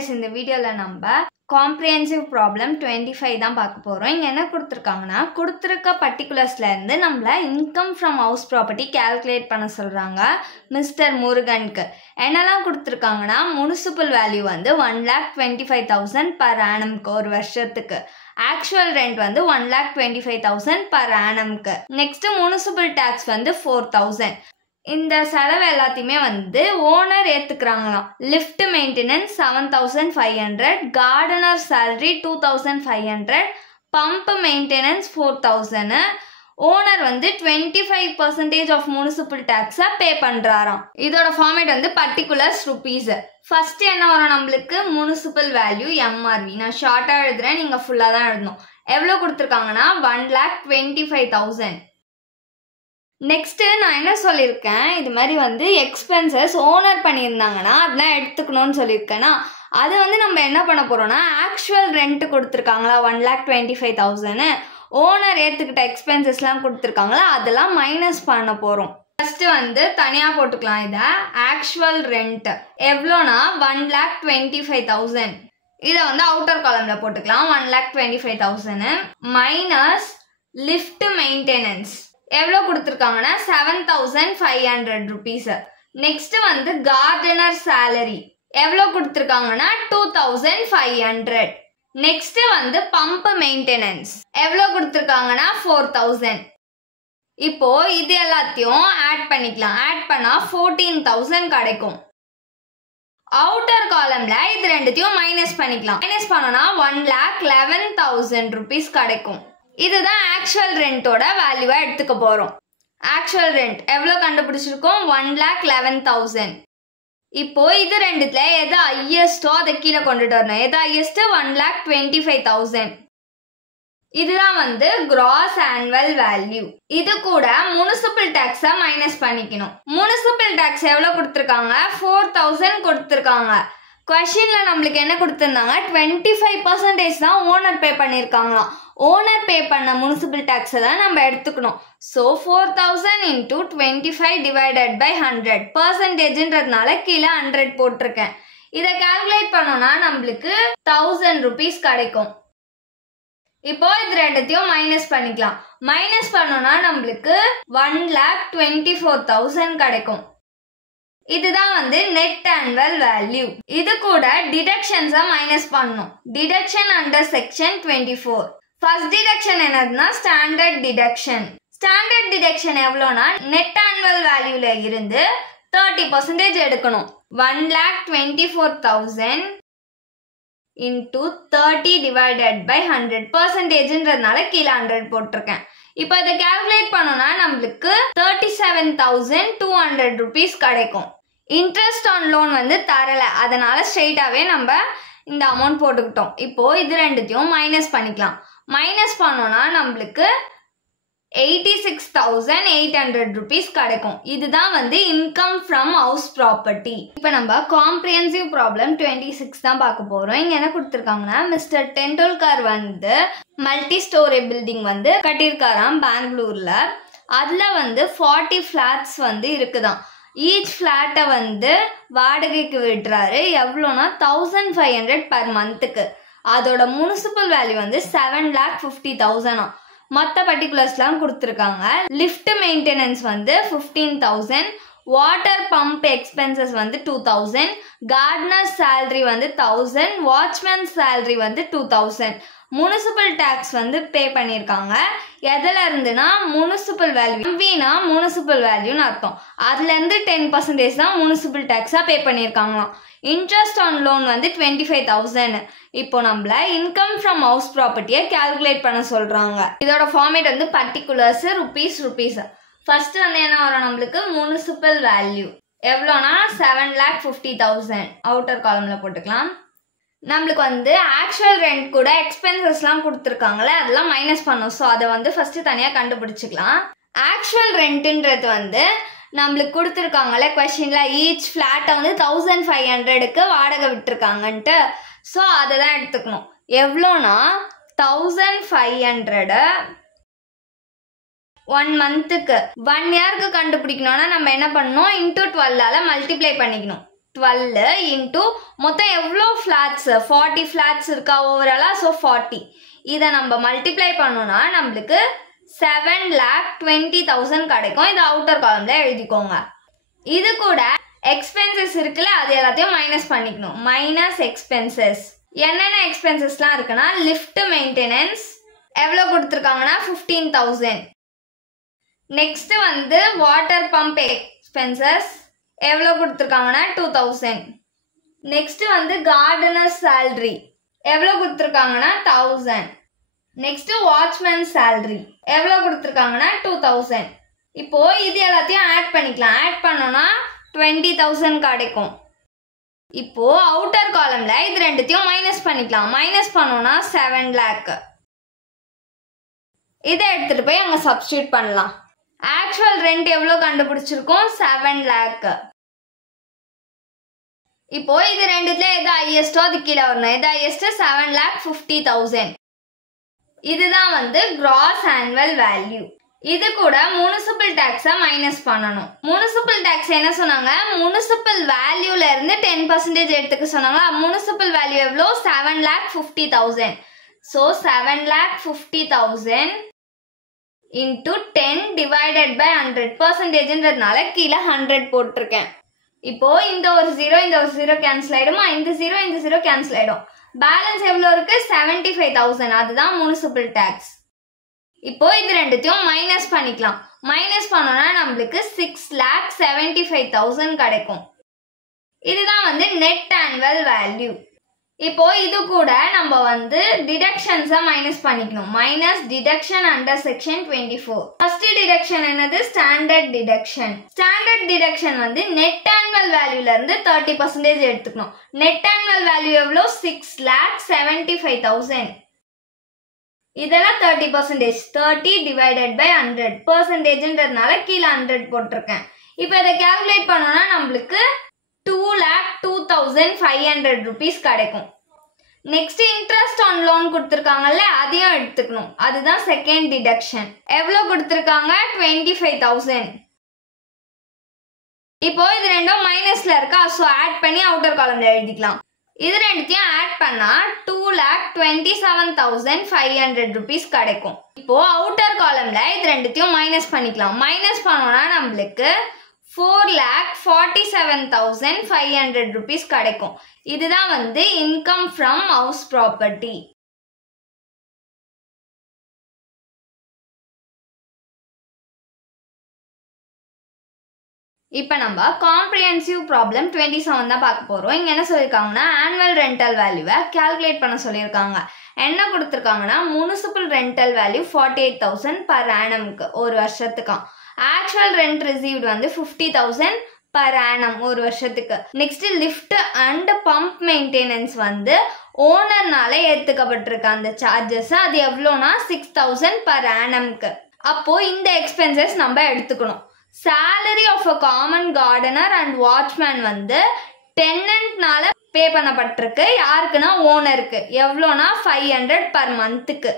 guys, இந்த வீடியோல நம்ம comprehensive problem 25 தான் பார்க்க போறோம். இங்க என்ன கொடுத்திருக்காங்கன்னா கொடுத்திருக்க particularஸ்ல இருந்து நம்மள income from house property calculate பண்ண சொல்றாங்க மிஸ்டர் முருகனுக்கு. என்னலாம் கொடுத்திருக்காங்கன்னா municipal value வந்து 1,25,000 per annum ஒரு வருஷத்துக்கு. Actual rent வந்து 1,25,000 per annum. Next municipal tax வந்து 4,000. இந்த செலவு எல்லாத்தையுமே வந்து ஓனர் ஏத்துக்கறாங்களாம். Lift maintenance 7,500, gardener salary 2,500, pump maintenance 4,000. Owner வந்து 25% ஆஃப் முனிசிபல் டாக்ஸை பே பண்றாராம். இதோட ஃபார்மேட் வந்து பர்டிகுலர்ஸ் ருபீஸ். ஃபர்ஸ்ட் என்ன வரும் நம்மளுக்கு முனிசிபல் வேல்யூ எம்ஆர்வி. நான் ஷார்ட்டா எழுதுறேன், நீங்க ஃபுல்லா தான் எழுதணும். எவ்வளவு கொடுத்துருக்காங்கன்னா 1,25,000. நெக்ஸ்ட் நான் என்ன சொல்லியிருக்கேன், இது மாதிரி வந்து எக்ஸ்பென்சஸ் ஓனர் பண்ணியிருந்தாங்கன்னா அதெல்லாம் எடுத்துக்கணும்னு சொல்லியிருக்கேன்னா அது வந்து நம்ம என்ன பண்ண போறோம்னா ஆக்சுவல் ரெண்ட் கொடுத்துருக்காங்களா 1,25,000, ஓனர் ஏற்றுக்கிட்ட எக்ஸ்பென்சஸ்லாம் கொடுத்துருக்காங்களா அதெல்லாம் மைனஸ் பண்ண போகிறோம். ஃபர்ஸ்ட் வந்து தனியாக போட்டுக்கலாம். இதை ஆக்சுவல் ரெண்ட் எவ்வளோனா 1,25,000. இதை வந்து அவுட்டர் காலம்ல போட்டுக்கலாம். 1,25,000 மைனஸ் லிஃப்ட் மெயின்டெனன்ஸ் எவ்வளோ கொடுத்துருக்காங்கன்னா 7,500 rupees. நெக்ஸ்ட் வந்து கார்டனர் சேலரி எவ்வளோ கொடுத்துருக்காங்கன்னா 2,500. நெக்ஸ்ட் வந்து பம்ப் மெயின்டெனன்ஸ் எவ்வளோ கொடுத்துருக்காங்கன்னா 4,000. இப்போ இது எல்லாத்தையும் ஆட் பண்ணிக்கலாம். ஆட் பண்ணா 14,000 கிடைக்கும். அவுட்டர் காலம்ல இது ரெண்டுத்தையும் மைனஸ் பண்ணிக்கலாம். மைனஸ் பண்ணனா 1,11,000 rupees கிடைக்கும். இதுதான் ஆக்சுவல் ரெண்டோட வேல்யூவா எடுத்துக்க போறோம். ஆக்சுவல் ரெண்ட் எவ்வளவு கண்டுபிடிச்சிருக்கோம் 1,11,000. இப்போ இது ரெண்டுத்துல எது ஹையஸ்டோ அதை கீழே கொண்டுட்டு வரணும். எது ஹையஸ்ட் 1,25,000. இதுதான் வந்து கிராஸ் ஆனுவல் வேல்யூ. இது கூட முனிசிபல் டாக்ஸை மைனஸ் பண்ணிக்கணும். முனிசிபல் டாக்ஸ் எவ்வளவு கொடுத்துருக்காங்க 4,000 கொடுத்துருக்காங்க. கொஸ்டின்ல நம்மளுக்கு என்ன கொடுத்துருந்தாங்க 25% தான் ஓனர் பே பண்ணியிருக்காங்களாம். ஓனர் பே பண்ண முனிசிபல் டாக்ஸை தான் நம்ம எடுத்துக்கணும். ஸோ 4,000 into 25 divided by 100 பர்சன்டேஜ்ன்றதுனால கீழே 100 போட்டிருக்கேன். இதை கால்குலேட் பண்ணோம்னா நம்மளுக்கு 1,000 rupees கிடைக்கும். இப்போ இது ரெண்டுத்தையும் மைனஸ் பண்ணிக்கலாம். மைனஸ் பண்ணோம்னா நம்மளுக்கு 1,24,000 கிடைக்கும். இதுதான் வந்து நெட் ஆனுவல் வேல்யூ. இது கூட டிடக்ஷன்ஸை மைனஸ் பண்ணணும். Deduction under section 24. First deduction என்னதுன்னா ஸ்டாண்டர்ட் டிடக்ஷன். ஸ்டாண்டர்ட் டிடக்ஷன் எவ்வளோனா நெட் ஆனுவல் வேல்யூல இருந்து 30% எடுக்கணும். 1,24,000 into 30 divided by 100 பர்சன்டேஜ்ன்றதுனால கீழே 100 போட்டிருக்கேன். இப்போ இதை கால்குலேட் பண்ணோம்னா நம்மளுக்கு 37,200 rupees கிடைக்கும். இன்ட்ரெஸ்ட் ஆன் லோன் வந்து தரல, அதனால ஸ்ட்ரெயிட்டாவே நம்ம இந்த அமௌண்ட் போட்டுக்கிட்டோம். இப்போ இது ரெண்டுத்தையும் மைனஸ் பண்ணிக்கலாம். மைனஸ் பண்ணோம்னா நம்மளுக்கு 86,800 rupees கிடைக்கும். இதுதான் வந்து இன்கம் ஃப்ரம் ஹவுஸ் ப்ராப்பர்ட்டி. இப்போ நம்ம காம்ப்ரிஹென்சிவ் ப்ராப்ளம் 26 தான் பார்க்க போறோம். இங்க என்ன கொடுத்துருக்காங்கன்னா மிஸ்டர் டெண்டுல்கர் வந்து மல்டி ஸ்டோரி பில்டிங் வந்து கட்டியிருக்காராம் பெங்களூர்ல. அதுல வந்து 40 flats வந்து இருக்குதாம். ஈச் ஃபிளாட்டை வந்து வாடகைக்கு விடுறாரு. எவ்வளோனா 1,500 per monthக்கு. அதோட முனிசிபல் வேல்யூ வந்து 7,50,000. மற்ற பர்டிகுலர்ஸ்லாம் கொடுத்துருக்காங்க. லிஃப்ட் மெயின்டெனன்ஸ் வந்து 15,000, வாட்டர் பம்ப் எக்ஸ்பென்சஸ் வந்து 2,000, கார்டனர் சேலரி வந்து 1,000, வாட்ச்மேன் சேலரி வந்து 2,000. முனிசிபல் டாக்ஸ் வந்து பே பண்ணியிருக்காங்க. எதுல இருந்துன்னா முனிசிபல் வேல்யூ. எம்பினா முனிசிபல் வேல்யூன்னு அர்த்தம். அதுல இருந்து 10% தான் முனிசிபல் டாக்ஸா பே பண்ணியிருக்காங்களாம். இன்ட்ரெஸ்ட் ஆன் லோன் வந்து 25,000. இப்போ நம்மள இன்கம் ஃப்ரம் ஹவுஸ் ப்ராப்பர்ட்டியை கால்குலேட் பண்ண சொல்றாங்க. இதோட ஃபார்மேட் வந்து பர்டிகுலர்ஸ் ருபீஸ். ஃபர்ஸ்ட் வந்து என்ன வரும் நம்மளுக்கு முனிசிபல் வேல்யூ எவ்வளோனா 7,50,000 அவுட்டர் காலம்ல போட்டுக்கலாம். நம்மளுக்கு வந்து ஆக்சுவல் ரெண்ட் கூட எக்ஸ்பென்சஸ்லாம் கொடுத்துருக்காங்களே அதெல்லாம் மைனஸ் பண்ணோம். ஸோ அதை வந்து ஃபர்ஸ்ட் தனியாக கண்டுபிடிச்சிக்கலாம். ஆக்சுவல் ரெண்ட்ன்றது வந்து நம்மளுக்கு கொடுத்துருக்காங்கல்ல கொஸ்டின்ல ஈச் ஃபிளாட்டை வந்து 1,500க்கு வாடகை விட்டுருக்காங்கன்ட்டு. ஸோ அதை தான் எடுத்துக்கணும். எவ்வளோனா 1,500 1 monthக்கு 1 yearக்கு கண்டுபிடிக்கணும்னா நம்ம என்ன பண்ணணும் இன்டூ 12ஆல மல்டிப்ளை பண்ணிக்கணும். 12 into மொத்தம் எவ்வளோ ஃப்ளாட்ஸ் 40 ஃப்ளாட்ஸ் இருக்கா ஓவராலாக. ஸோ 40 இதை நம்ம மல்டிப்ளை பண்ணோம்னா நம்மளுக்கு 7,20,000 கிடைக்கும். இது அவுட்டர் காலம்ல எழுதிக்கோங்க. இது கூட எக்ஸ்பென்சஸ் இருக்குல்ல, அது எல்லாத்தையும் மைனஸ் பண்ணிக்கணும். மைனஸ் எக்ஸ்பென்சஸ் என்னென்ன எக்ஸ்பென்சஸ்லாம் இருக்குன்னா லிஃப்ட் மெயின்டெனன்ஸ் எவ்வளோ கொடுத்துருக்காங்கன்னா 15,000. நெக்ஸ்ட் வந்து வாட்டர் பம்ப் எக்ஸ்பென்சஸ் எவ்வளோ கொடுத்துருக்காங்கன்னா 2,000. நெக்ஸ்ட் வந்து கார்டனர் சேலரி எவ்வளோ கொடுத்துருக்காங்கன்னா 1,000. நெக்ஸ்ட் வாட்ச்மேன் சேலரி எவ்வளோ கொடுத்துருக்காங்கன்னா 2,000. இப்போ இது எல்லாத்தையும் ஆட் பண்ணிக்கலாம். ஆட் பண்ணோம்னா 20,000 கிடைக்கும். இப்போ அவுட்டர் காலம்ல இது ரெண்டுத்தையும் மைனஸ் பண்ணிக்கலாம். மைனஸ் பண்ணோம்னா 7 lakh. இதை எடுத்துட்டு போய் அங்க சப்ஸ்டியூட் பண்ணலாம். ஆக்சுவல் ரெண்ட் எவ்வளோ கண்டுபிடிச்சிருக்கோம் 7 lakh. இப்போ இது ரெண்டுத்துல எது ஹையஸ்டோ அது கீழே வரணும். எது ஹையஸ்ட் 7,50,000. இதுதான் வந்து கிராஸ் ஆனுவல் வேல்யூ. இது கூட முனிசிபல் டாக்ஸை மைனஸ் பண்ணணும். முனிசிபல் டாக்ஸ் என்ன சொன்னாங்க, முனிசிபல் வேல்யூல இருந்து 10% எடுத்துக்க சொன்னாங்களா. முனிசிபல் வேல்யூ எவ்வளோ 7,50,000. So 7,50,000 into 10 divided by 100. பர்சன்டேஜ்ன்றதுனால கீழே 100 போட்டிருக்கேன். இப்போ இந்த ஒரு 0 இந்த ஒரு 0 கேன்சல் ஆயிடுமா, இந்த 0 கேன்சல் ஆயிடும். பேலன்ஸ் எவ்வளோ இருக்கு 75,000. அதுதான் முனிசிபல் டாக்ஸ். இப்போ இது ரெண்டுத்தையும் மைனஸ் பண்ணிக்கலாம். மைனஸ் பண்ணோம்னா நம்மளுக்கு 6,75,000 கிடைக்கும். இதுதான் வந்து நெட் ஆனுவல் வேல்யூ. இப்போ இது கூட நம்ம வந்து டிடக்ஷன்ஸை மைனஸ் பண்ணிக்கணும். Minus deduction under section 24. First deduction என்னது, ஸ்டாண்டர்ட் டிடக்ஷன். ஸ்டாண்டர்ட் டிடக்ஷன் வந்து நெட் ஆனுவல் வேல்யூல இருந்து 30% எடுத்துக்கணும். நெட் ஆனுவல் வேல்யூ எவ்வளோ 6,75,000. இதெல்லாம் 30%. 30 divided by 100. பர்சன்டேஜ்ன்றதுனால கீழே 100 போட்டிருக்கேன். இப்போ இதை கால்குலேட் பண்ணோம்னா நம்மளுக்கு 2,02,500 rupees கிடைக்கும். நெக்ஸ்ட் இன்ட்ரெஸ்ட் ஆன் லோன் கொடுத்துருக்காங்கல்ல, அதையும் எடுத்துக்கணும். அதுதான் செகண்ட் டிடக்ஷன். எவ்வளோ கொடுத்துருக்காங்க 25,000. இப்போ இது ரெண்டும் மைனஸ்ல இருக்கா, ஸோ ஆட் பண்ணி அவுட்டர் காலம்ல எழுதிக்கலாம். இது ரெண்டுத்தையும் ஆட் பண்ணா 2,27,500 rupees கிடைக்கும். இப்போ அவுட்டர் காலம்ல இது ரெண்டுத்தையும் மைனஸ் பண்ணிக்கலாம். மைனஸ் பண்ணோம்னா நம்மளுக்கு 4,47,500 rupees கிடைக்கும். இதுதான் வந்து இன்கம் ஃப்ரம் ஹவுஸ் ப்ராப்பர்ட்டி. இப்போ நம்ம காம்ப்ரிஹென்சிவ் ப்ராப்ளம் 27 தான் பார்க்க போகிறோம். இங்கே என்ன சொல்லியிருக்காங்கன்னா ஆனுவல் ரெண்டல் வேல்யூவை கால்குலேட் பண்ண சொல்லியிருக்காங்க. என்ன கொடுத்துருக்காங்கன்னா முனிசிபல் ரெண்டல் வேல்யூ 48,000 per annumக்கு ஒரு வருஷத்துக்கான். ஆக்சுவல் ரெண்ட் ரிசீவ்டு வந்து 50,000 per annum ஒரு வருஷத்துக்கு. Next lift and pump maintenance வந்து ஓனர்னால ஏற்றுக்கப்பட்டிருக்கு அந்த சார்ஜஸ். அது எவ்வளோனா 6,000 per annumக்கு. அப்போ இந்த எக்ஸ்பென்சஸ் நம்ம எடுத்துக்கணும். salary of a common gardener and watchman வந்து டெனன்ட்னால பே பண்ணப்பட்டிருக்கு. யாருக்குன்னா ஓனருக்கு. எவ்வளோனா 500 per monthக்கு.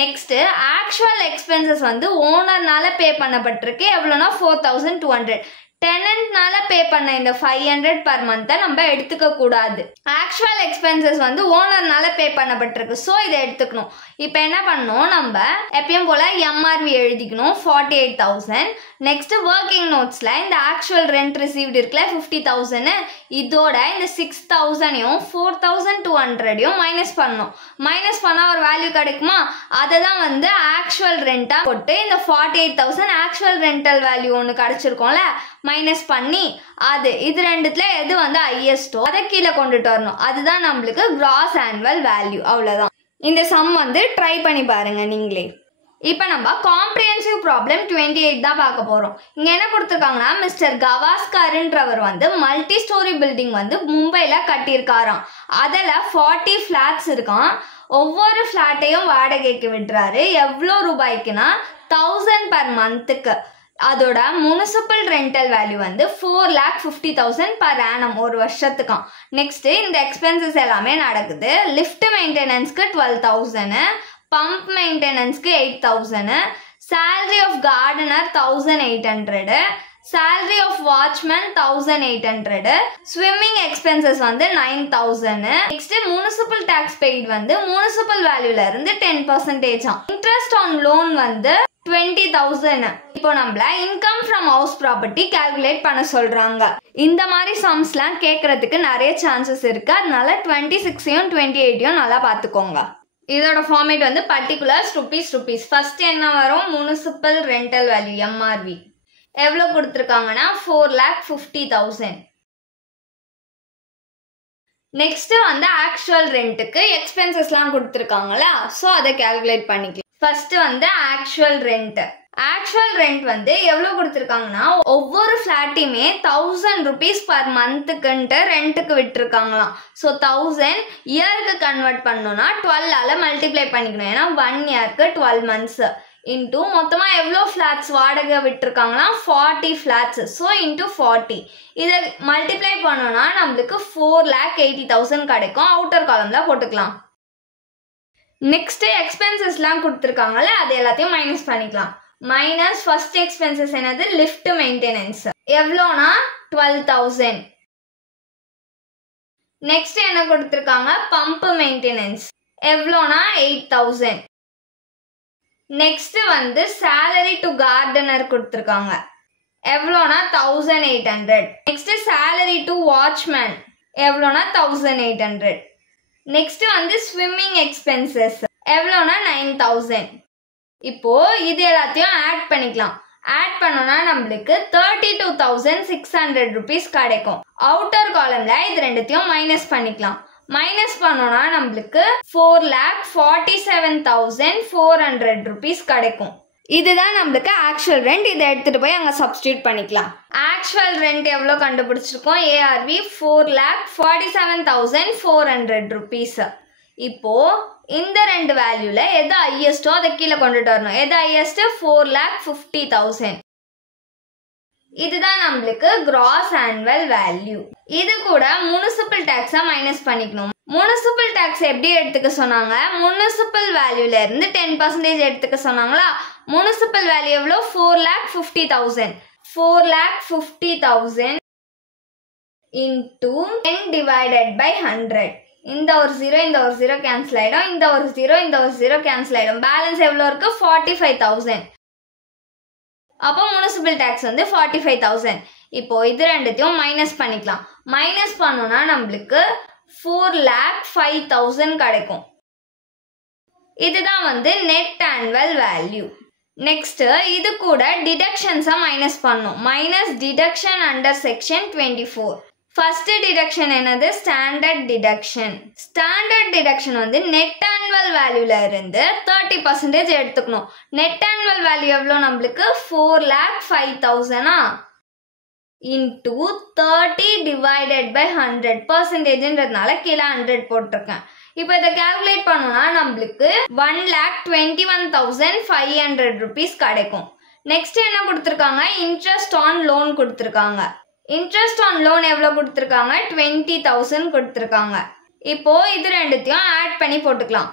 நெக்ஸ்ட் ஆக்சுவல் எக்ஸ்பென்சஸ் வந்து ஓனர்னால பே பண்ணப்பட்டிருக்கு. எவ்வளோனா 4,200. டெனன்ட்னால பே பண்ண இந்த 500 per month நம்ம எடுத்துக்க கூடாது. ஆக்சுவல் எக்ஸ்பென்சஸ் வந்து ஓனர்னால பே பண்ணப்பட்டிருக்கு. ஸோ இதை எடுத்துக்கணும். இப்போ என்ன பண்ணணும், நம்ம எப்பயும் போல எம்ஆர்வி எழுதிக்கணும் 48,000. நெக்ஸ்ட் ஒர்க்கிங் நோட்ஸ்ல இந்த ஆக்சுவல் ரெண்ட் ரிசீவ்டு இருக்குல்ல 50,000, இதோட இந்த 6,000யும் 4,200யும் மைனஸ் பண்ணணும். மைனஸ் பண்ணால் ஒரு வேல்யூ கிடைக்குமா, அதை தான் வந்து ஆக்சுவல் ரெண்டாக போட்டு இந்த 48,000 ஆக்சுவல் ரெண்டல் வேல்யூ ஒன்று கிடைச்சிருக்கோம்ல மைனஸ் பண்ணி அது இது ரெண்டுத்துல எது வந்து ஹையஸ்டோ அதை கீழே கொண்டுட்டு வரணும். அதுதான் நம்மளுக்கு கிராஸ் ஆனுவல் வேல்யூ. அவ்வளோதான். இந்த சம் வந்து ட்ரை பண்ணி பாருங்க நீங்களே. இப்போ நம்ம காம்ப்ரிஹென்சிவ் ப்ராப்ளம் 28 தான் பார்க்க போகிறோம். இங்கே என்ன கொடுத்துருக்காங்கன்னா மிஸ்டர் கவாஸ்கர்ன்றவர் வந்து மல்டி ஸ்டோரி பில்டிங் வந்து மும்பையில் கட்டியிருக்காராம். அதில் 40 ஃப்ளாட்ஸ் இருக்கான். ஒவ்வொரு ஃப்ளாட்டையும் வாடகைக்கு விடுறாரு. எவ்வளோ ரூபாய்க்குன்னா 1,000 per monthக்கு. அதோட முனிசிபல் ரெண்டல் வேல்யூ வந்து 4,50,000 per annum ஒரு வருஷத்துக்கான். நெக்ஸ்ட் இந்த எக்ஸ்பென்சஸ் எல்லாமே நடக்குது. லிஃப்ட் மெயின்டெனன்ஸ்க்கு 12,000, பம்ப் மெயின்டெனன்ஸ்க்கு 8,000, salary of gardener 1,800, salary of watchman 1800, swimming expenses வந்து 9000. next municipal tax paid வந்து municipal valueல இருந்து 10% interest on loan வந்து 20,000. இப்போ நம்மள income from house property calculate பண்ண சொல்றாங்க. இந்த மாதிரி sumsலாம் கேக்குறதுக்கு நிறைய chances இருக்கு. அதனால 26யும் 28யும் நல்லா பாத்துக்கோங்க. இதோட ஃபார்மேட் வந்து particulars rupees. ஃபர்ஸ்ட் என்ன வரும்? municipal rental value MRV எவ்வளோ கொடுத்துருக்காங்கன்னா 4,50,000. நெக்ஸ்ட் வந்து ஆக்சுவல் ரெண்ட்டுக்கு எக்ஸ்பென்சஸ்லாம் கொடுத்துருக்காங்களா, ஸோ அதை கால்குலேட் பண்ணிக்கலாம். ஃபர்ஸ்ட் வந்து ஆக்சுவல் ரெண்ட் வந்து எவ்வளோ கொடுத்துருக்காங்கன்னா ஒவ்வொரு ஃப்ளாட்டையுமே 1000 rupees பர் மந்த்துக்குன்ட்டு ரெண்ட்டுக்கு விட்டுருக்காங்களாம். ஸோ 1000 இயருக்கு கன்வெர்ட் பண்ணோம்னா 12ஆல மல்டிப்ளை பண்ணிக்கணும். ஏன்னா 1 இயருக்கு 12 months இன்டூ மொத்தமாக எவ்வளோ ஃப்ளாட்ஸ் வாடகை விட்டுருக்காங்கன்னா 40 ஃப்ளாட்ஸ். ஸோ இன்டூ 40 இதை மல்டிப்ளை பண்ணோம்னா நம்மளுக்கு 4,80,000 கிடைக்கும். அவுட்டர் காலம்ல போட்டுக்கலாம். நெக்ஸ்ட் எக்ஸ்பென்சஸ்லாம் கொடுத்துருக்காங்கல்ல, அது எல்லாத்தையும் மைனஸ் பண்ணிக்கலாம். மைனஸ் ஃபர்ஸ்ட் எக்ஸ்பென்சஸ் என்னது? லிஃப்ட் மெயின்டெனன்ஸ் எவ்வளோனா 12,000. நெக்ஸ்ட் என்ன கொடுத்துருக்காங்க? பம்ப் மெயின்டெனன்ஸ் எவ்வளோனா 8,000. நெக்ஸ்ட் வந்து salary to gardener கொடுத்துருக்காங்க எவ்வளோனா 1,800. நெக்ஸ்ட் salary to watchman எவ்வளோனா 1,800. நெக்ஸ்ட் வந்து ஸ்விம்மிங் எக்ஸ்பென்சஸ் எவ்வளோனா 9,000. இப்போ இது எல்லாத்தையும் ஆட் பண்ணிக்கலாம். ஆட் பண்ணோம்னா நம்மளுக்கு 32,600 rupees கிடைக்கும். அவுட்டர் காலம்ல இது ரெண்டுத்தையும் மைனஸ் பண்ணிக்கலாம். மைனஸ் பண்ணோம்னா நம்மளுக்கு 4,47,400 rupees கிடைக்கும். இதுதான் நம்மளுக்கு ஆக்சுவல் ரெண்ட். இதை எடுத்துட்டு போய் அங்கே சப்ஸ்டியூட் பண்ணிக்கலாம். ஆக்சுவல் ரெண்ட் எவ்வளோ கண்டுபிடிச்சிருக்கோம்? ARV 4,47,400 rupees. இப்போ இந்த ரெண்டு வேல்யூல எது ஹையஸ்டோ அதை கீழே கொண்டுட்டு வரணும். எது ஹையஸ்ட்? 4,50,000. இதுதான் நம்மளுக்கு கிராஸ் ஆனுவல் வேல்யூ. இது கூட முனிசிபல் டாக்ஸை மைனஸ் பண்ணிக்கணும். முனிசிபல் டாக்ஸ் எப்படி எடுத்துக்க சொன்னாங்க? முனிசிபல் வேல்யூல இருந்து 10% எடுத்துக்க சொன்னாங்களா. முனிசிபல் வேல்யூ எவ்வளோ? 4,50,000. 4,50,000 இன்டூ 10 divided by 100. இந்த ஒரு 0 கேன்சல் ஆயிடும். இந்த ஒரு 0 கேன்சல் ஆயிடும். பேலன்ஸ் எவ்வளோ இருக்கு? 45,000. அப்போ முனிசிபல் டாக்ஸ் வந்து 45,000. இப்போ இது ரெண்டுத்தையும் மைனஸ் பண்ணிக்கலாம். மைனஸ் பண்ணோம்னா நம்மளுக்கு 4,05,000 கிடைக்கும். இதுதான் வந்து நெட் ஆனுவல் வேல்யூ. நெக்ஸ்ட் இது கூட டிடக்ஷன்ஸை மைனஸ் பண்ணும். Minus deduction under section 24. First deduction என்னது? Standard deduction. ஸ்டாண்டர்ட் டிடக்ஷன் வந்து நெட் ஆனுவல் வேல்யூல இருந்து 30% எடுத்துக்கணும். நெட் ஆனுவல் வேல்யூ எவ்வளோ நம்மளுக்கு? 4,05,000 இன்டூ 30 டிவைடட் பை 100. பர்சன்டேஜ்ன்றதுனால கீழே 100 போட்டிருக்கேன். இப்போ இதை கால்குலேட் பண்ணோம்னா நம்மளுக்கு 1,21,500 rupees கிடைக்கும். நெக்ஸ்ட் என்ன கொடுத்துருக்காங்க? இன்ட்ரெஸ்ட் ஆன் லோன் கொடுத்துருக்காங்க. இன்ட்ரெஸ்ட் ஆன் லோன் எவ்வளோ கொடுத்துருக்காங்க? 20,000 கொடுத்துருக்காங்க. இப்போ இது ரெண்டுத்தையும் ஆட் பண்ணி போட்டுக்கலாம்.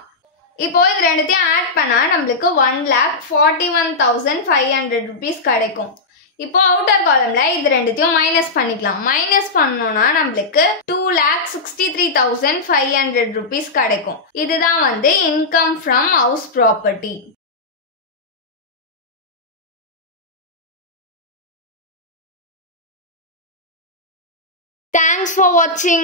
இப்போ இது ரெண்டுத்தையும் ஆட் பண்ணால் நம்மளுக்கு 1,41,500 rupees கிடைக்கும். இப்போ அவுட்டர் காலம்ல இது ரெண்டுத்தையும் மைனஸ் பண்ணிக்கலாம். மைனஸ் பண்ணோம்னா நம்மளுக்கு 2,63,500 rupees கிடைக்கும். இதுதான் வந்து income from house property. Thanks for watching.